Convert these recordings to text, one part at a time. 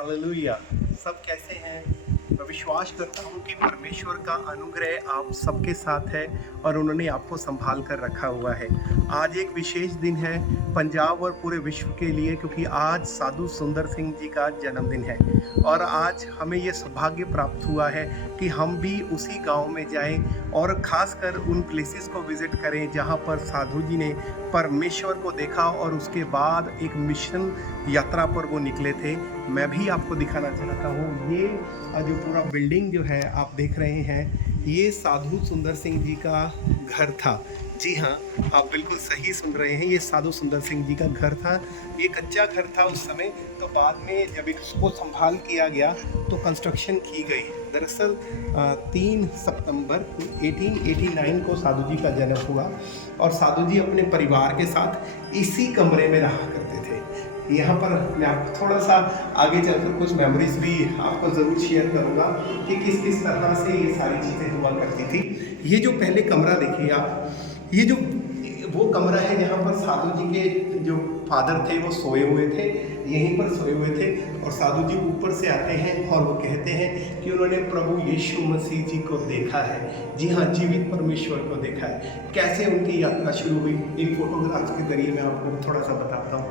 Hallelujah. सब कैसे हैं? मैं विश्वास करता हूँ कि परमेश्वर का अनुग्रह आप सबके साथ है और उन्होंने आपको संभाल कर रखा हुआ है। आज एक विशेष दिन है पंजाब और पूरे विश्व के लिए, क्योंकि आज साधु सुंदर सिंह जी का जन्मदिन है और आज हमें ये सौभाग्य प्राप्त हुआ है कि हम भी उसी गांव में जाएं और ख़ासकर उन प्लेसेस को विज़िट करें जहां पर साधु जी ने परमेश्वर को देखा और उसके बाद एक मिशन यात्रा पर वो निकले थे। मैं भी आपको दिखाना चाहता हूँ। ये जो पूरा बिल्डिंग जो है आप देख रहे हैं, ये साधु सुंदर सिंह जी का घर था। जी हाँ, आप बिल्कुल सही सुन रहे हैं, ये साधु सुंदर सिंह जी का घर था। ये कच्चा घर था उस समय, तो बाद में जब इसको संभाल किया गया तो कंस्ट्रक्शन की गई। दरअसल 3 सितंबर 1889 को साधु जी का जन्म हुआ और साधु जी अपने परिवार के साथ इसी कमरे में रहा करते थे। यहाँ पर मैं आपको थोड़ा सा आगे चलकर कुछ मेमोरीज भी आपको ज़रूर शेयर करूँगा कि किस किस तरह से ये सारी चीज़ें हुआ करती थी। ये जो पहले कमरा देखिए आप, ये जो वो कमरा है जहाँ पर साधु जी के जो फादर थे वो सोए हुए थे, यहीं पर सोए हुए थे और साधु जी ऊपर से आते हैं और वो कहते हैं कि उन्होंने प्रभु यीशु मसीह जी को देखा है। जी हाँ, जीवित परमेश्वर को देखा है। कैसे उनकी यात्रा शुरू हुई, इन फोटोग्राफ्स के जरिए मैं आपको थोड़ा सा बताता हूँ।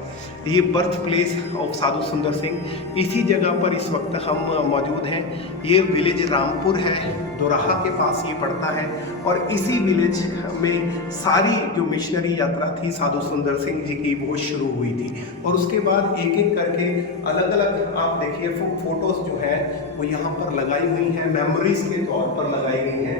ये बर्थ प्लेस ऑफ साधु सुंदर सिंह, इसी जगह पर इस वक्त हम मौजूद हैं। ये विलेज रामपुर है, दोराहा के पास ये पड़ता है और इसी विलेज में सारी जो मिशनरी यात्रा थी साधु सुंदर सिंह जी की वो शुरू हुई थी। और उसके बाद एक एक करके अलग अलग आप देखिए फोटोज जो है वो यहाँ पर लगाई हुई हैं, मेमोरीज के तौर पर लगाई गई हैं।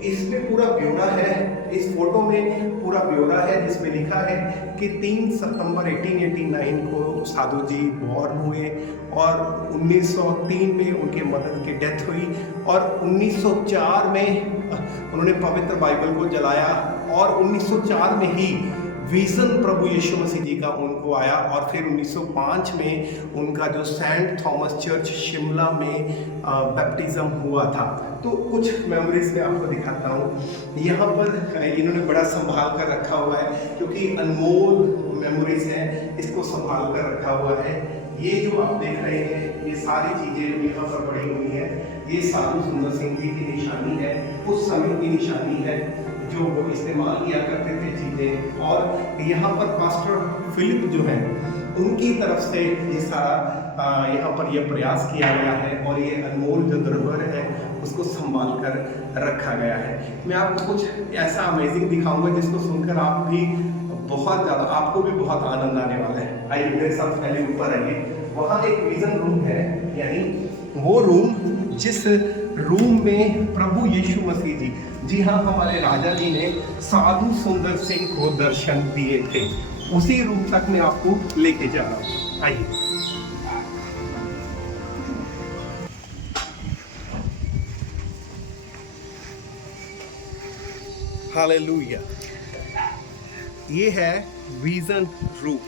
इसमें पूरा ब्यौरा है, इस फोटो में पूरा ब्यौरा है जिसमें लिखा है कि 3 सितंबर 1889 को साधु जी बॉर्न हुए और 1903 में उनके मदर की डेथ हुई और 1904 में उन्होंने पवित्र बाइबल को जलाया और 1904 में ही विजन प्रभु यीशु मसीह जी का उनको आया और फिर 1905 में उनका जो सेंट थॉमस चर्च शिमला में बैप्टिज्म हुआ था। तो कुछ मेमोरीज में आपको दिखाता हूँ। यहाँ पर इन्होंने बड़ा संभाल कर रखा हुआ है क्योंकि अनमोल मेमोरीज हैं, इसको संभाल कर रखा हुआ है। ये जो आप देख रहे हैं ये सारी चीज़ें यहाँ पर पड़ी हुई हैं। ये साधु सुंदर सिंह जी की निशानी है, उस समय की निशानी है जो वो इस्तेमाल किया करते थे चीज़ें। और यहाँ पर पास्टर फिलिप जो है उनकी तरफ से ये सारा यहाँ पर यह प्रयास किया गया है और ये अनमोल जो धरोहर है उसको संभाल कर रखा गया है। मैं आपको कुछ ऐसा अमेजिंग दिखाऊंगा जिसको सुनकर आप भी बहुत ज़्यादा, आपको भी बहुत आनंद आने वाला है। आइए मेरे साथ पहले ऊपर आइए। वहाँ एक विजन रूम है, यानी वो रूम जिस रूम में प्रभु यीशु मसीह जी हाँ, हमारे राजा जी ने साधु सुंदर सिंह को दर्शन दिए थे, उसी रूम तक मैं आपको लेके जा रहा हूँ। आइए। हालेलुया। ये है विजन रूम।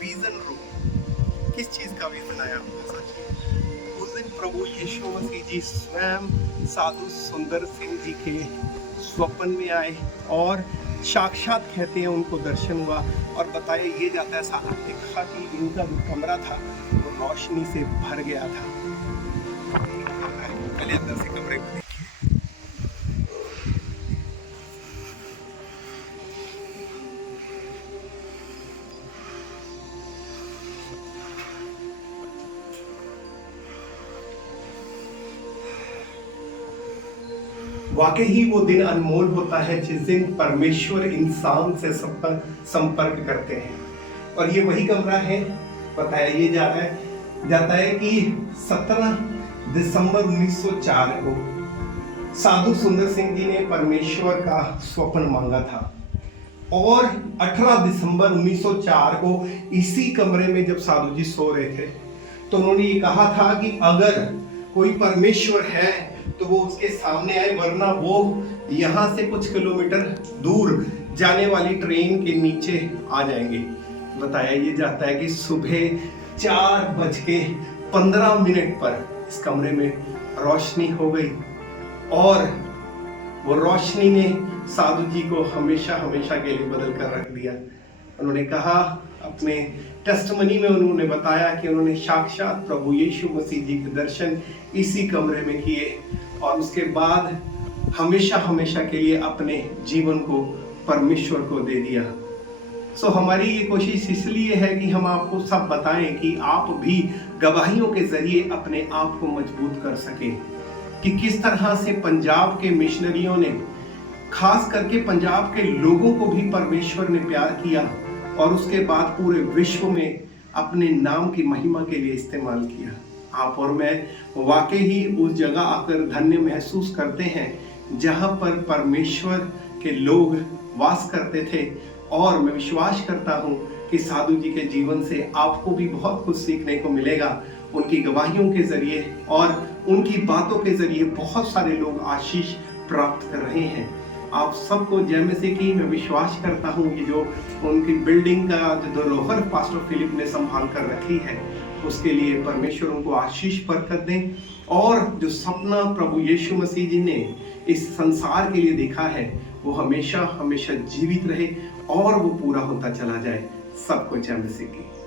विजन रूम किस चीज का विजन आया आपको? सच, उस दिन प्रभु यीशु मसीह जी स्वयं साधु सुंदर सिंह जी के स्वप्न में आए और साक्षात कहते हैं उनको दर्शन हुआ और बताया ये जाता है सारा देखा कि इनका जो कमरा था वो रोशनी से भर गया था। पहले अंदर से कमरे को देखिए। वाकई ही वो दिन अनमोल होता है जिस दिन परमेश्वर इंसान से संपर्क करते हैं। और ये वही कमरा है। बताया ये जाता है कि 17 दिसंबर 1904 को साधु सुंदर सिंह जी ने परमेश्वर का स्वप्न मांगा था और 18 दिसंबर 1904 को इसी कमरे में जब साधु जी सो रहे थे तो उन्होंने ये कहा था कि अगर कोई परमेश्वर है तो वो उसके सामने आए, वरना वो यहाँ से कुछ किलोमीटर दूर जाने वाली ट्रेन के नीचे आ जाएंगे। बताया ये जाता है कि सुबह 4:15 पर इस कमरे में रोशनी हो गई और वो रोशनी ने साधु जी को हमेशा हमेशा के लिए बदल कर रख दिया। उन्होंने कहा अपने टेस्टमनी में उन्होंने बताया कि उन्होंने साक्षात प्रभु यीशु मसीह जी के दर्शन इसी कमरे में किए और उसके बाद हमेशा हमेशा के लिए अपने जीवन को परमेश्वर को दे दिया। सो हमारी ये कोशिश इसलिए है कि हम आपको सब बताएं कि आप भी गवाहियों के जरिए अपने आप को मजबूत कर सकें कि किस तरह से पंजाब के मिशनरियों ने, खास करके पंजाब के लोगों को भी परमेश्वर ने प्यार किया और उसके बाद पूरे विश्व में अपने नाम की महिमा के लिए इस्तेमाल किया। आप और मैं वाकई ही उस जगह आकर धन्य महसूस करते हैं जहां पर परमेश्वर के लोग वास करते थे और मैं विश्वास करता हूं कि साधु जी के जीवन से आपको भी बहुत कुछ सीखने को मिलेगा। उनकी गवाहियों के जरिए और उनकी बातों के जरिए बहुत सारे लोग आशीष प्राप्त कर रहे हैं। आप सबको जय मसीह की मैं विश्वास करता हूं कि जो उनकी बिल्डिंग का जो धरोहर पास्टर फिलिप ने संभाल कर रखी है उसके लिए परमेश्वर उनको आशीष बरकत दें और जो सपना प्रभु यीशु मसीह जी ने इस संसार के लिए देखा है वो हमेशा हमेशा जीवित रहे और वो पूरा होता चला जाए। सबको जय मसीह की।